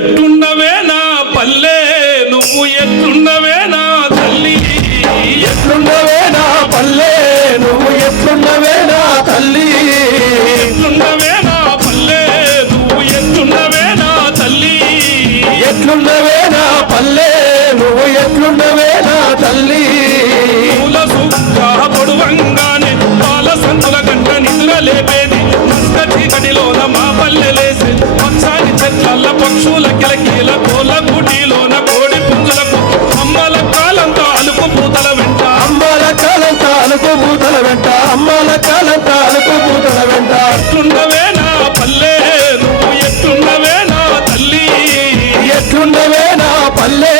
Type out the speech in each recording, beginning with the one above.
ఎట్లున్నవే నా పల్లె నువ్వు ఎట్లున్నవే నా తల్లి ఎట్లున్నవే నా పల్లె నువ్వు ఎట్లున్నవే నా తల్లి ఎట్లున్నవే నా పల్లె నువ్వు ఎట్లున్నవే నా తల్లి ఎట్లున్నవే నా పల్లె నువ్వు ఎట్లున్నవే నా తల్లి పూల సుక్క పొడువంగానే పాల సంతుల గంట నిద్ర లేపేది మస్క చీకటిలోన మా పల్లె లేసి పచ్చాని చెట్ల పక్షుల కిలకీల కోల గుడిలోన కోడి పుంజులకు అమ్మల కాలంతో అలుపు పూతల వెంట అమ్మాల కాలంతా అలుకు పూతల వెంట అమ్మాల కాలంతా అలుకు పూతల వెంట ఎట్లున్నవే నా పల్లె నువ్వు ఎట్లున్నవే నా తల్లి ఎట్లున్నవే నా పల్లె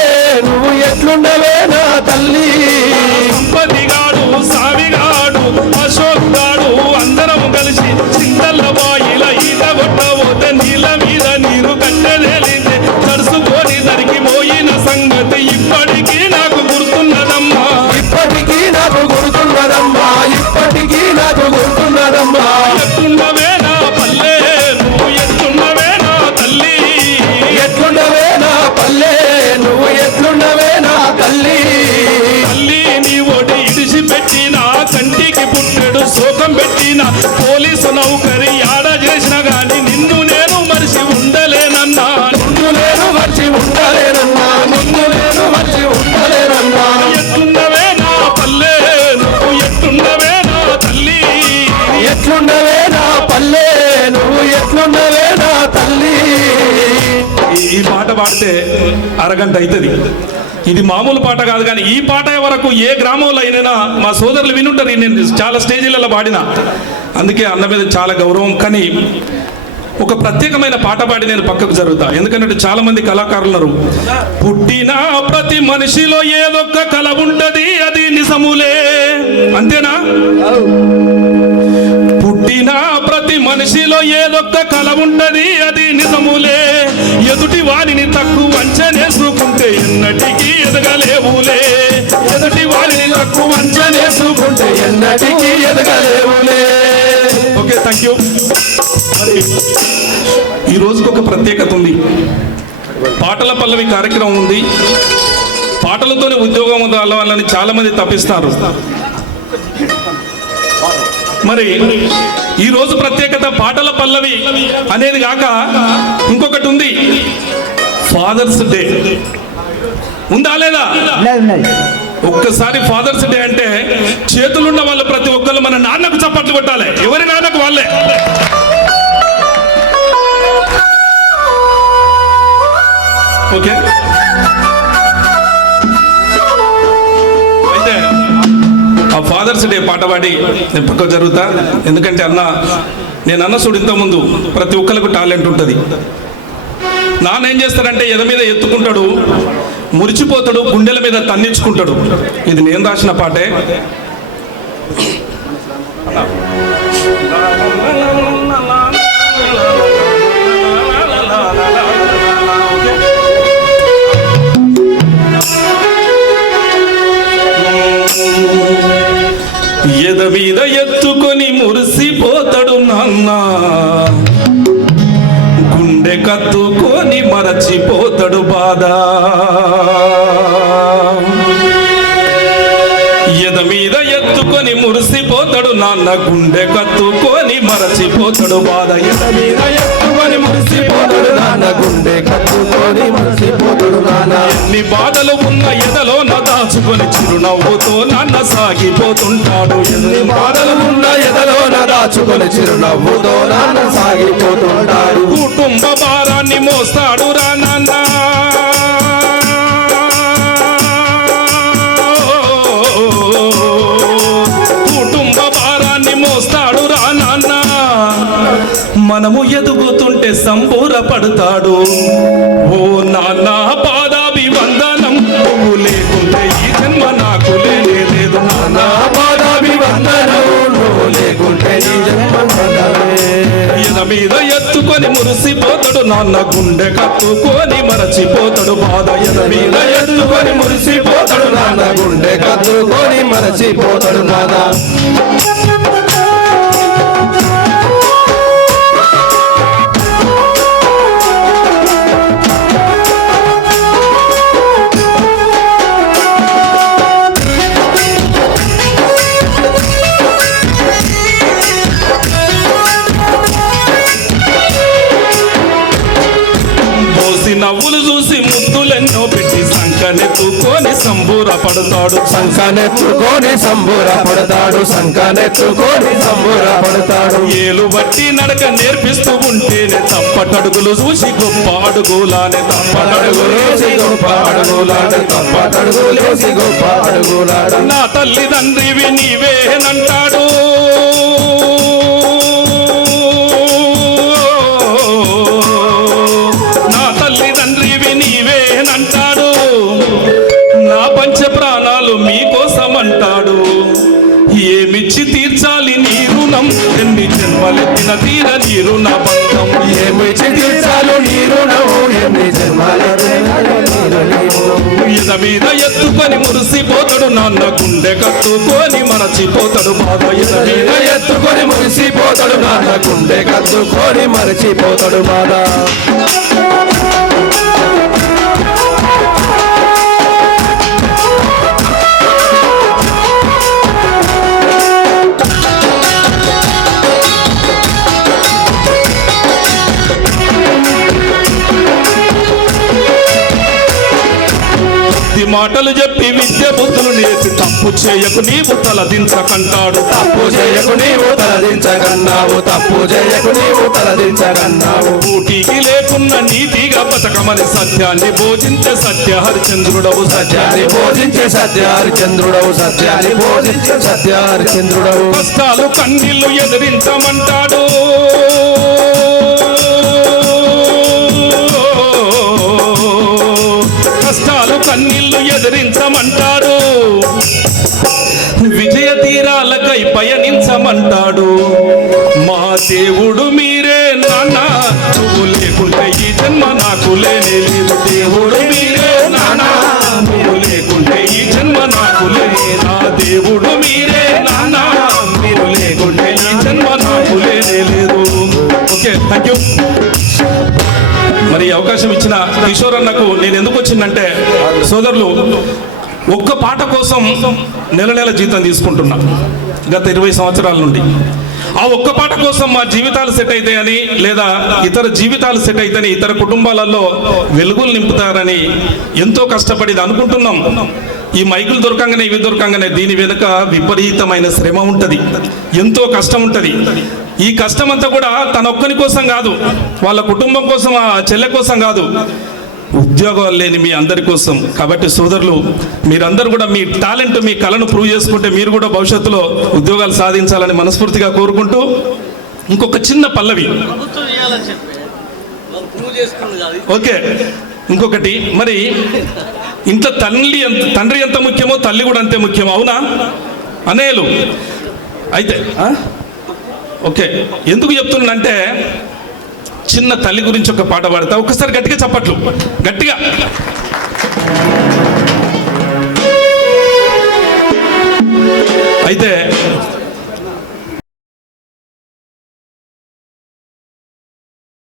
నువ్వు ఎట్లున్నవే నా తల్లి సంపతిగాడు సావిగాడు అశోక్ గాడు అందరం కలిసి చింతల్ల బాయిల ఈత కొట్టబోతే నీళ్ళ మీద నీరు కట్టెలేలింది తడుసుకొని దరికి పోయిన సంగతి ఇప్పటికీ నాకు గుర్తున్నదమ్మా ఇప్పటికీ నాకు గుర్తున్నదమ్మా ఇప్పటికీ నాకు గుర్తున్నదమ్మా ఎట్లున్నవే నా పల్లె నువ్వు ఎట్లున్నవే నా తల్లి ఎట్లున్నవే నా పల్లె నువ్వు ఎట్లున్నవే నా తల్లి తల్లి నీ ఒడి ఇడిసి పెట్టిన కంటికి పుట్టెడు శోకం పెట్టిన పోలీసు నౌకరి ఆడ చేసిన గాని నిన్ను నేను మరిసి ఉండలేనన్నా నిన్ను నేను మర్చి ఉండలేనన్నా నిన్ను నేను మర్చి ఉండలేనన్నా ఎట్లున్నవే నా పల్లె నువ్వు ఎట్లున్నవే నా తల్లి ఎట్లున్నవే నా పల్లె నువ్వు ఎట్లున్నవే నా తల్లి ఈ పాట పాడితే అరగంట అవుతుంది ఇది మామూలు పాట కాదు కానీ ఈ పాట వరకు ఏ గ్రామంలో అయినా మా సోదరులు వినుంటారు నేను చాలా స్టేజీలలో పాడినా అందుకే అన్న మీద చాలా గౌరవం కానీ ఒక ప్రత్యేకమైన పాట పాడి నేను పక్కకు జరుగుతా ఎందుకంటే చాలా మంది కళాకారులు ఉన్నారు పుట్టిన ప్రతి మనిషిలో ఏదొక్క కళ ఉంటది అది నిజములే అంతేనా పుట్టిన ప్రతి మనిషిలో ఏదొక్క కళ ఉంటది అది నిజములే ఎదుటి వారిని తక్కువ అంచనేసుకుంటే ఎన్నటికీ ఎదగలేవులే ఎదుటి వారిని తక్కువ అంచనేసుకుంటే ఎన్నటికీ ఎదగలేవులే ఓకే థ్యాంక్ యూ మరి ఈ రోజుకు ఒక ప్రత్యేకత ఉంది పాటల పల్లవి కార్యక్రమం ఉంది పాటలతోనే ఉద్యోగం వాళ్ళని చాలా మంది తప్పిస్తారు మరి ఈ రోజు ప్రత్యేకత పాటల పల్లవి అనేది కాక ఇంకొకటి ఉంది ఫాదర్స్ డే ఉందా లేదా ఒక్కసారి ఫాదర్స్ డే అంటే చేతులున్న వాళ్ళు ప్రతి ఒక్కరు మన నాన్నకు చప్పట్లు కొట్టాలి ఎవరి నాన్నకు వాళ్ళే ఓకే అయితే ఆ ఫాదర్స్ డే పాట పాడి నేను పక్క జరుగుతా ఎందుకంటే నేను అన్న చూడు ఇంతకుముందు ప్రతి ఒక్కరికి టాలెంట్ ఉంటుంది నాన్న ఏం చేస్తాడంటే ఎద మీద ఎత్తుకుంటాడు మురిచిపోతాడు గుండెల మీద తన్నించుకుంటాడు ఇది నేను రాసిన పాటే ఎద మీద ఎత్తుకొని మురిసిపోతాడు నాన్న గుండె కత్తుకొని మరచిపోతాడు బాధ ఎద మీద ఎత్తుకొని మురిసిపోతాడు నాన్న గుండె కత్తుకొని మరచిపోతాడు బాధ ఎద మీద ఎత్తుకొని మురిసిపోతాడు నాన్న గుండె కత్తుకొని మరచిపోతాడు నాన్న ఎన్ని బాధలు ఉన్న ఎదలో దాచుకొని చిరునవ్వుతో నాన్న సాగిపోతుంటాడు ఎన్ని బాధలు ఉన్న ఎదలో దాచుకొని చిరునవ్వుతో నాన్న సాగిపోతుంటాడు కుటుంబ భారాన్ని మోస్తాడు రా నాన్న కుటుంబ భారాన్ని మోస్తాడు రా నాన్న మనము ఎదుగుతుంటే సంబూరపడతాడు ఓ నాన్న పాదాభివందనం నువ్వు లేకుంటే ఈ జన్మ నాకు లేదు నాన్న పాదాభివందనం నువ్వు లేకుంటే ఈ జన్మ ఎద మీద ఎత్తుకొని మురిసిపోతాడు నాన్న గుండె కత్తుకొని మరచిపోతాడు బాధ ఎద మీద ఎత్తుకొని మురిసిపోతాడు నాన్న గుండె కత్తుకొని మరచిపోతాడు నాన్న నవ్వులు చూసి ముద్దులెన్నో పెట్టి సంకనెత్తుకొని సంబూరపడతాడు. సంకనెత్తుకొని సంబూరపడతాడు. సంకనెత్తుకొని సంబూరపడతాడు. ఏలు బట్టి నడక నేర్పిస్తూ ఉంటేనే తప్పటడుగులు చూసి గొప్ప అడుగులానే తప్పటడుగులేసి గొప్ప అడుగులాడు. తప్పటడుగులేసి గొప్ప అడుగులాడు. నా తల్లిదండ్రివి నీవేనంటాడు. నా తల్లిదండ్రివి నీవేనంటాడు. నా పంచ ప్రాణాలు మీకోసమంటాడు. ఏమిచ్చి తీర్చాలి నీ రుణం, ఎన్ని జన్మలెత్తిన తీర నీ రుణ బంధం. ఏమిచ్చి తీర్చాలి నీ రుణం, ఎన్ని మీద మీద ఎత్తుకొని మురిసిపోతాడు నాన్న గుండె కత్తుకొని మరచిపోతాడు బాధ. మీద ఎత్తుకొని మురిసిపోతాడు నాన్న గుండె కత్తుకొని మరచిపోతాడు బాధ. మాటలు చెప్పి విద్య బుద్ధులు నేర్చి తప్పు చేయకు నీవు తలదించకంటాడు. తప్పు చేయకు నీవు తలదించగన్నావు. తప్పు చేయకు నీవు తలదించగన్నావు. ఊటికి లేకున్న నీతిగా బతకమని సత్యాన్ని బోధించే సత్య హరిచంద్రుడవు. సత్యాన్ని బోధించే సత్య హరిచంద్రుడవు. సత్యాన్ని బోధించే సత్య హరిచంద్రుడవు. కష్టాలు కన్నీళ్లు ఎదిరించమంటాడు. కష్టాలు కన్నీళ్లు ఎదిరించమంటాడు. విజయ తీరాలకై పయనించమంటాడు. మా దేవుడు మీరే నాన్న, నువ్వు లేకుంటే ఈ జన్మ నాకు లేనే లేదు. దేవుడు మీరే నాన్న, నువ్వు లేకుంటే ఈ జన్మ నాకు లేనే. నా దేవుడు మీరే నాన్న, మీరు లేకుంటే ఈ జన్మ నాకు లేనే లేదు. Okay, thank you. మరి అవకాశం ఇచ్చిన కిషోర్ అన్నకు నేను ఎందుకు వచ్చిందంటే, సోదరులు ఒక్క పాట కోసం నెల నెల జీతం తీసుకుంటున్నా గత 20 సంవత్సరాల నుండి. ఆ ఒక్క పాట కోసం మా జీవితాలు సెట్ అవుతాయని, లేదా ఇతర జీవితాలు సెట్ అవుతాయని, ఇతర కుటుంబాలలో వెలుగులు నింపుతారని ఎంతో కష్టపడి అనుకుంటున్నాం. ఈ మైకులు దొరకంగానే ఇవి దొరకంగానే దీని వెనుక విపరీతమైన శ్రమ ఉంటుంది, ఎంతో కష్టం ఉంటుంది. ఈ కష్టం అంతా కూడా తన ఒక్కని కోసం కాదు, వాళ్ళ కుటుంబం కోసం, ఆ చెల్లె కోసం కాదు, ఉద్యోగాలు లేని మీ అందరి కోసం. కాబట్టి సోదరులు, మీరందరూ కూడా మీ టాలెంట్, మీ కళను ప్రూవ్ చేసుకుంటే మీరు కూడా భవిష్యత్తులో ఉద్యోగాలు సాధించాలని మనస్ఫూర్తిగా కోరుకుంటూ, ఇంకొక చిన్న పల్లవి. ఓకే, ఇంకొకటి, మరి ఇంట్లో తండ్రి ఎంత ముఖ్యమో తల్లి కూడా అంతే ముఖ్యం, అవునా అనేలు? అయితే ఓకే, ఎందుకు చెప్తున్నానంటే, చిన్న తల్లి గురించి ఒక పాట పాడతా. ఒక్కసారి గట్టిగా చప్పట్లు, గట్టిగా.